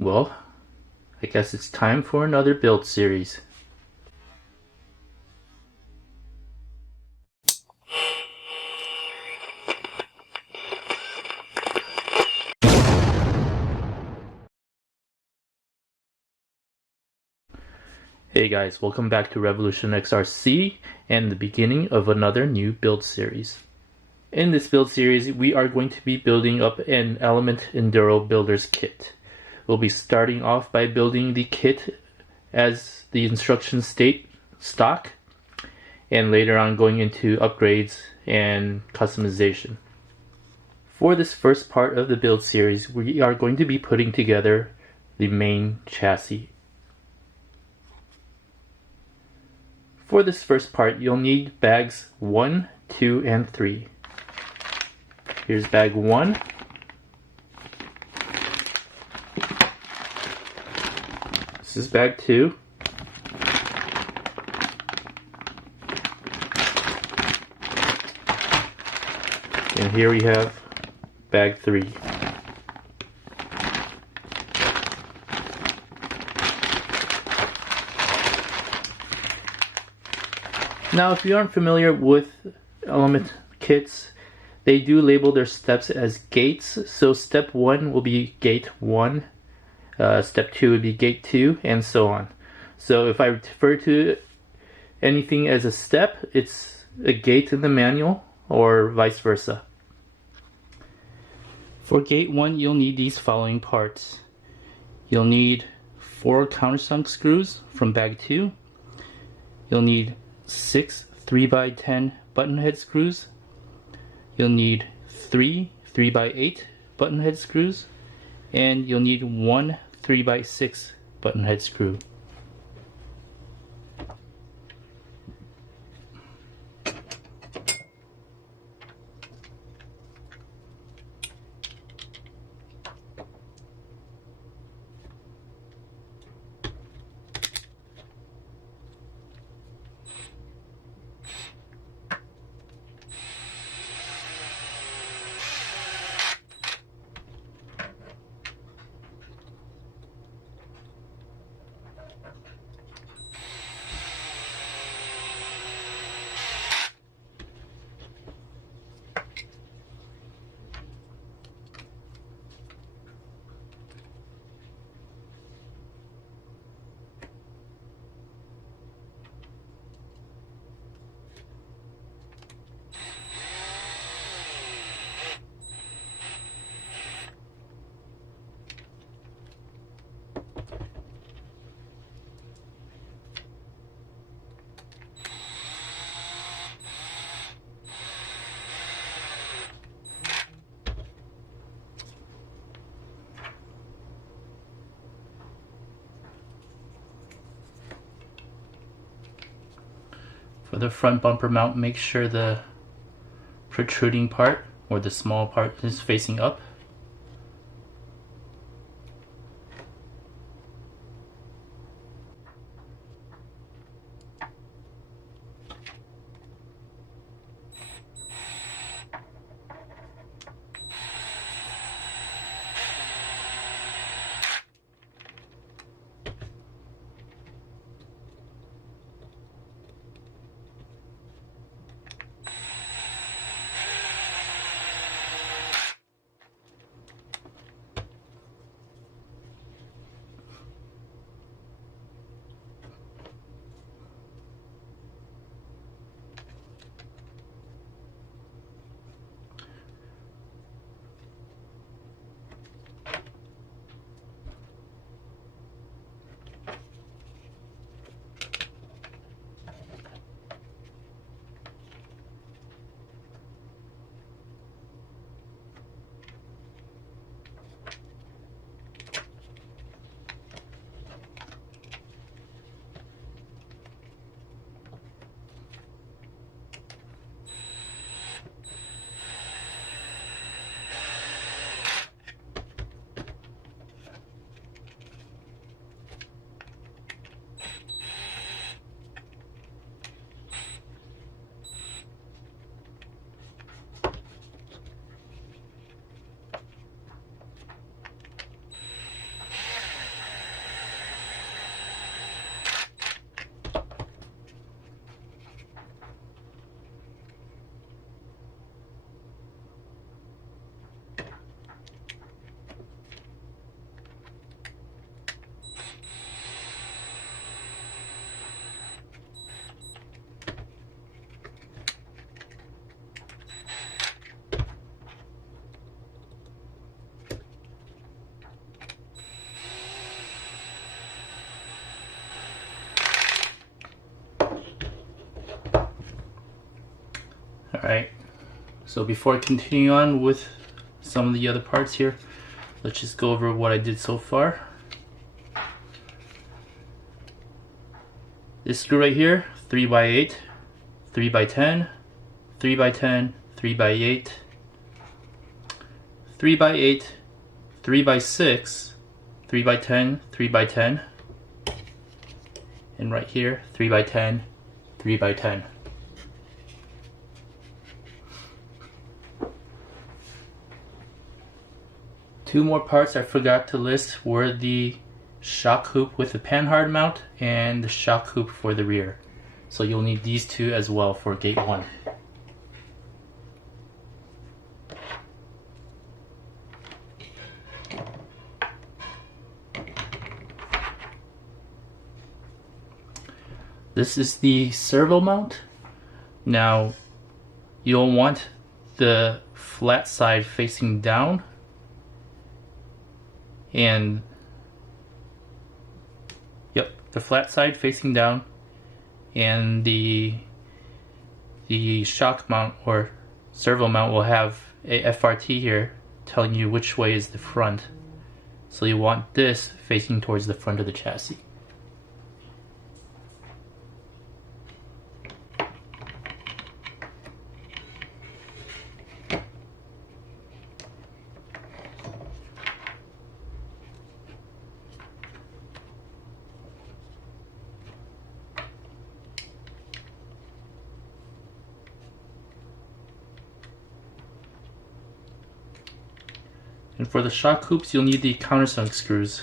Well, I guess it's time for another build series. Hey guys, welcome back to Revolution XRC and the beginning of another new build series. In this build series, we are going to be building up an Element Enduro Builder's kit. We'll be starting off by building the kit as the instructions state, stock, and later on going into upgrades and customization. For this first part of the build series, we are going to be putting together the main chassis. For this first part, you'll need bags 1, 2, and 3. Here's bag 1. This is bag 2. And here we have bag 3. Now, if you aren't familiar with Element kits, they do label their steps as gates. So step 1 will be gate 1, step 2 would be gate 2, and so on. So if I refer to anything as a step, it's a gate in the manual, or vice versa. For gate 1, you'll need these following parts. You'll need 4 countersunk screws from bag 2. You'll need 6 3x10 button head screws. You'll need 3 3x8 button head screws, and you'll need 1 3x6 button head screw. For the front bumper mount, make sure the protruding part, or the small part, is facing up. So before continuing on with some of the other parts here, let's just go over what I did so far. This screw right here, 3x8, 3x10, 3x10, 3x8, 3x8, 3x6, 3x10, 3x10, and right here, 3x10, 3x10. Two more parts I forgot to list were the shock hoop with the panhard mount and the shock hoop for the rear. So you'll need these two as well for gate 1. This is the servo mount. Now you'll want the flat side facing down, and the flat side facing down, and the shock mount or servo mount will have a FRT here telling you which way is the front. So you want this facing towards the front of the chassis. And for the shock hoops, you'll need the countersunk screws.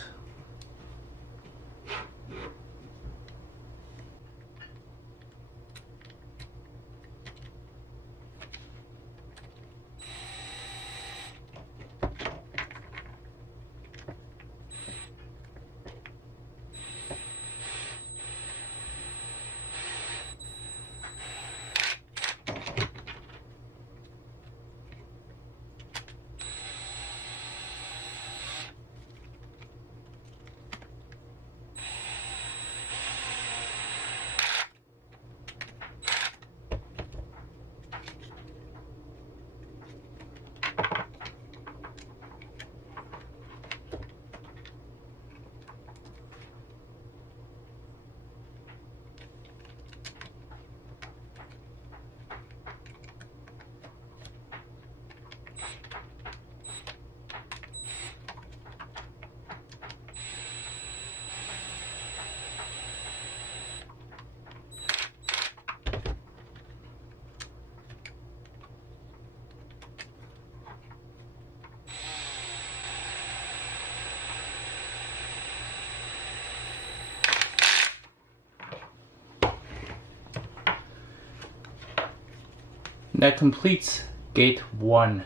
And that completes gate 1.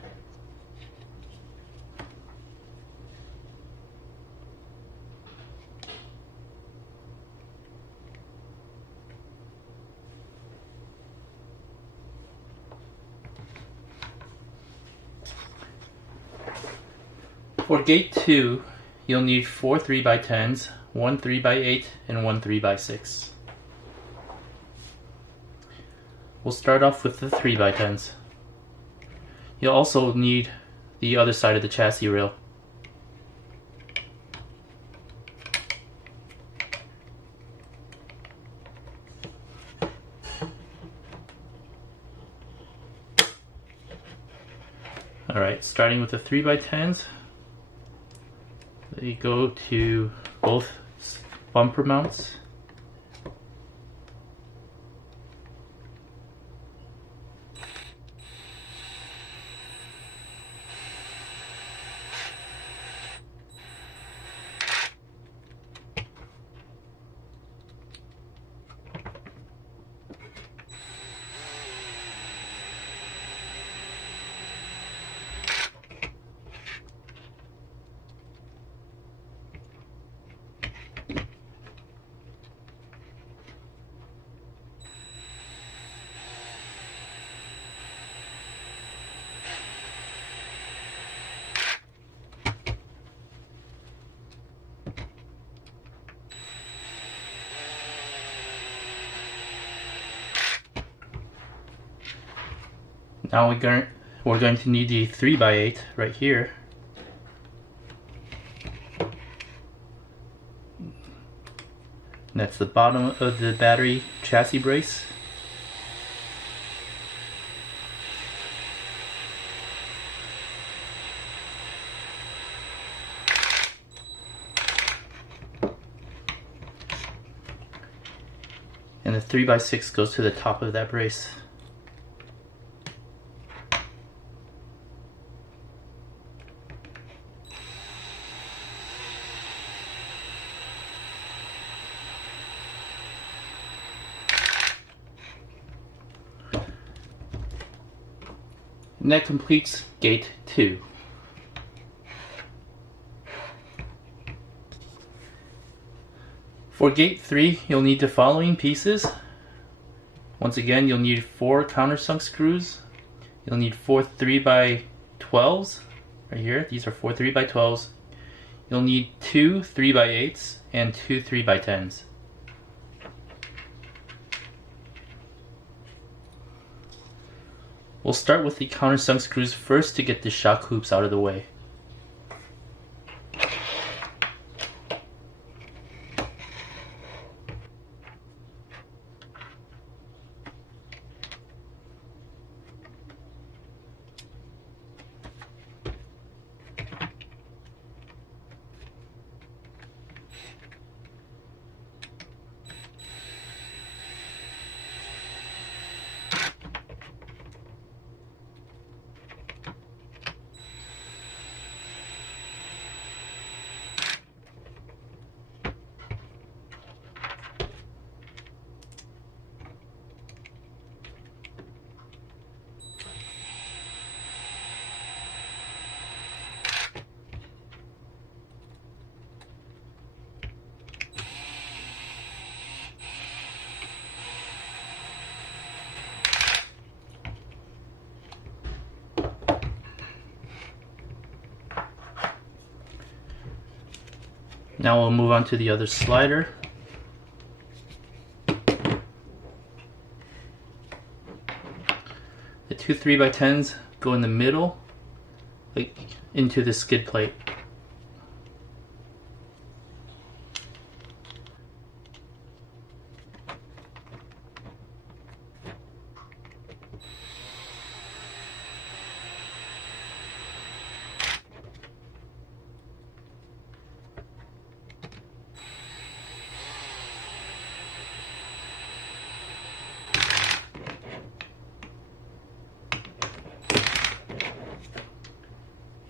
For gate 2, you'll need 4 3x10s, 1 3x8, and 1 3x6. We'll start off with the 3x10s. You'll also need the other side of the chassis rail. Alright, starting with the 3x10s, they go to both bumper mounts. Now we're going to need the 3x8 right here. And that's the bottom of the battery chassis brace. And the 3x6 goes to the top of that brace. And that completes gate 2. For gate 3, you'll need the following pieces. Once again, you'll need 4 countersunk screws. You'll need 4 3x12s right here. These are 4 3x12s. You'll need 2 3x8s and 2 3x10s. We'll start with the countersunk screws first to get the shock hoops out of the way. Now we'll move on to the other slider. The 2 3x10s go in the middle, like into the skid plate.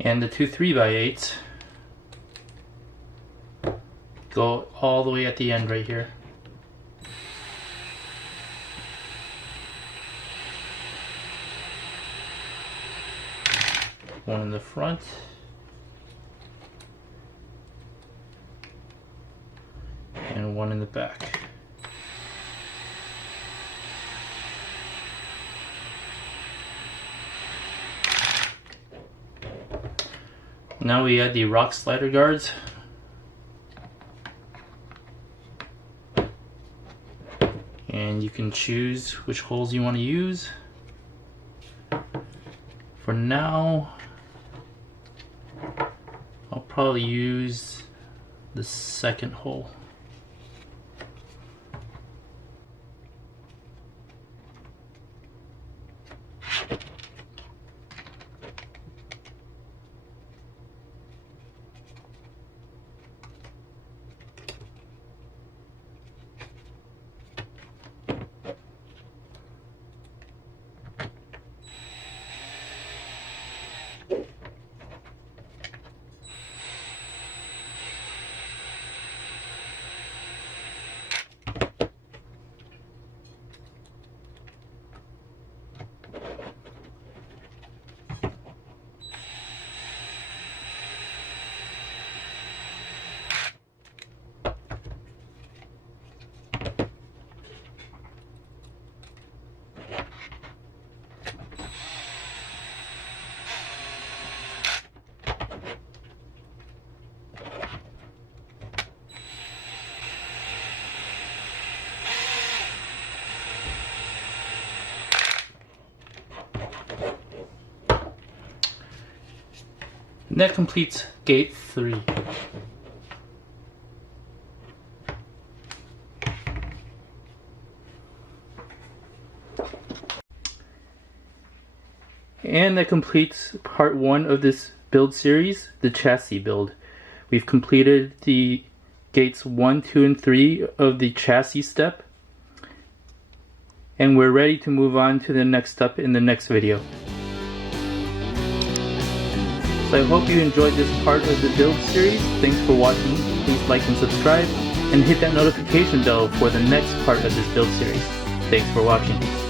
And the 2 3x8s go all the way at the end right here. One in the front. And one in the back. Now we add the rock slider guards. And you can choose which holes you want to use. For now, I'll probably use the second hole. that completes gate 3. And that completes part 1 of this build series, the chassis build. We've completed the gates 1, 2, and 3 of the chassis step, and we're ready to move on to the next step in the next video. So I hope you enjoyed this part of the build series. Thanks for watching. Please like and subscribe, and hit that notification bell for the next part of this build series. Thanks for watching.